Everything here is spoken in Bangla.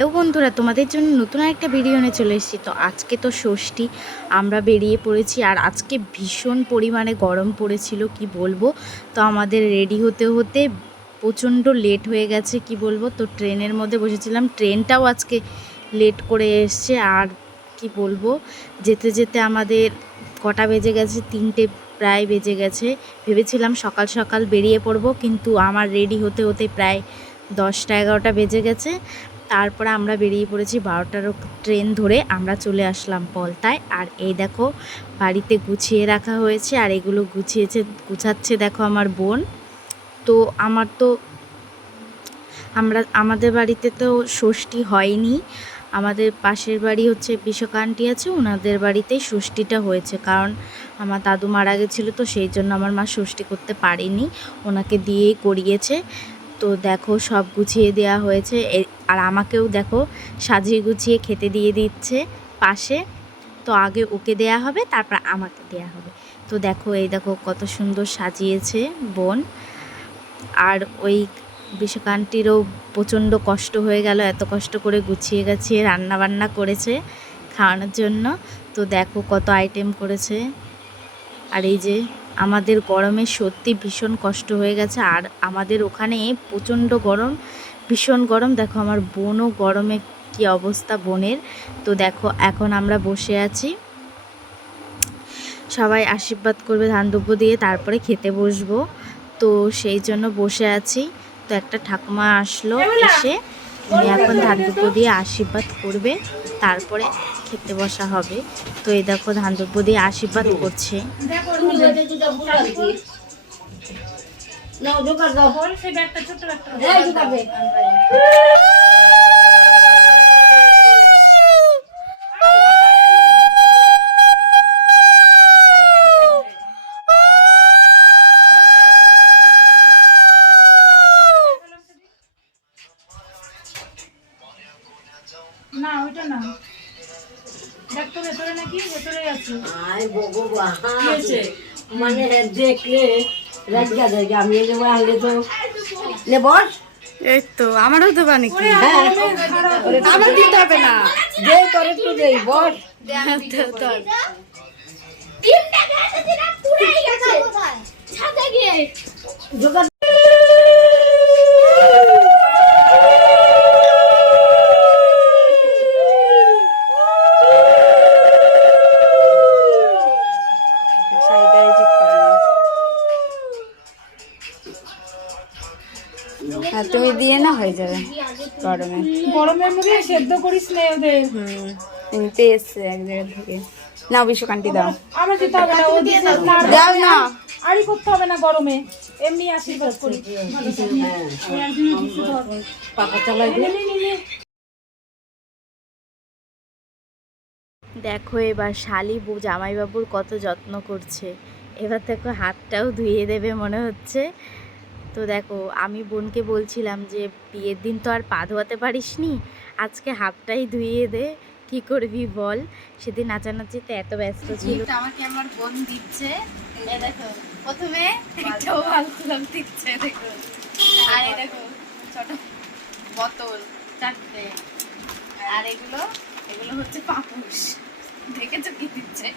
হ্যালো বন্ধুরা, তোমাদের জন্য নতুন একটা ভিডিও নিয়ে চলে এসেছি। তো আজকে তো ষষ্ঠী, আমরা বেরিয়ে পড়েছি। আর আজকে ভীষণ পরিমাণে গরম পড়েছিল, কি বলবো। তো আমাদের রেডি হতে হতে প্রচণ্ড লেট হয়ে গেছে, কি বলবো। তো ট্রেনের মধ্যে বসেছিলাম, ট্রেনটাও আজকে লেট করে এসছে। আর কি বলবো, যেতে যেতে আমাদের কটা বেজে গেছে, 3টে প্রায় বেজে গেছে। ভেবেছিলাম সকাল সকাল বেরিয়ে পড়বো, কিন্তু আমার রেডি হতে হতে প্রায় 10টা 11টা বেজে গেছে। তারপরে আমরা বেরিয়ে পড়েছি 12টারও ট্রেন ধরে আমরা চলে আসলাম পলতায়। আর এই দেখো বাড়িতে গুছিয়ে রাখা হয়েছে, আর এগুলো গুছাচ্ছে দেখো আমার বোন। তো আমাদের বাড়িতে তো ষষ্ঠী হয়নি। আমাদের পাশের বাড়ি হচ্ছে বিশ্বকা আন্টি আছে, ওনাদের বাড়িতেই ষষ্ঠীটা হয়েছে। কারণ আমার দাদু মারা গেছিলো, তো সেই জন্য আমার মা ষষ্ঠী করতে পারেনি, ওনাকে দিয়েই করিয়েছে। তো দেখো সব গুছিয়ে দেওয়া হয়েছে। আর আমাকেও দেখো সাজিয়ে গুছিয়ে খেতে দিয়ে দিচ্ছে পাশে। তো আগে ওকে দেয়া হবে, তারপর আমাকে দেয়া হবে। তো দেখো এই দেখো কত সুন্দর সাজিয়েছে বোন। আর ওই বিশ্বকান্তিরও প্রচণ্ড কষ্ট হয়ে গেল, এত কষ্ট করে গুছিয়ে গাছিয়ে রান্না বান্না করেছে খাওয়ানোর জন্য। তো দেখো কত আইটেম করেছে। আর এই যে আমাদের গরমে সত্যি ভীষণ কষ্ট হয়ে গেছে। আর আমাদের ওখানে প্রচণ্ড গরম, ভীষণ গরম। দেখো আমার বোনও গরমে কি অবস্থা বোনের। তো দেখো এখন আমরা বসে আছি, সবাই আশীর্বাদ করবে ধান দুব্য দিয়ে, তারপরে খেতে বসবো। তো সেই জন্য বসে আছি। তো একটা ঠাকুমা আসলো, এসে উনি এখন ধান দুব্য দিয়ে আশীর্বাদ করবে, তারপরে খেতে বসা হবে। তো এই দেখো ধান দুব্য দিয়ে আশীর্বাদ করছে। না ওইটা না, দেখতো ভেতরে নাকি ভেতরে আছে। মানে দেখলে আমি আনলে তো লে বস। এই তো আমারও তো বানি কি, আমার দিতে হবে না, যে করে তো দেই বস। জোগাড় তুমি দিয়ে না হয়ে যাবে গরমে। গরমের মধ্যে সেদ্ধ করিস না ওদের। নিতে এসছে এক জায়গা থেকে। নাও বিশ্বকান্তি দাও। আমার দিতে হবে না, ও দিয়ে দাও না, আরই করতে হবে না গরমে, এমনি আশীর্বাদ করি। পাখা চালাই দিয়ে দেখো এবার শালি জামাইবাবুর কত যত্ন করছে। এবার দেখো হাতটাও ধুয়ে দেবে মনে হচ্ছে। তো দেখো আমি বোনকে বলছিলাম যে বিয়ের দিন তো আর পা ধোয়াতে পারিস নি, আজকে হাতটাই ধুইয়ে দে, কি করবি বল। সেদিন নাচানাচিতে এত ব্যস্ত ছিল। আমাকে আমার বোন দিচ্ছে, দেখো প্রথমে দিচ্ছে দেখো। আর এই দেখো ছোট বোতল 4টে। আর এগুলো হচ্ছে পাপুস, দেখেছো কি দিচ্ছে।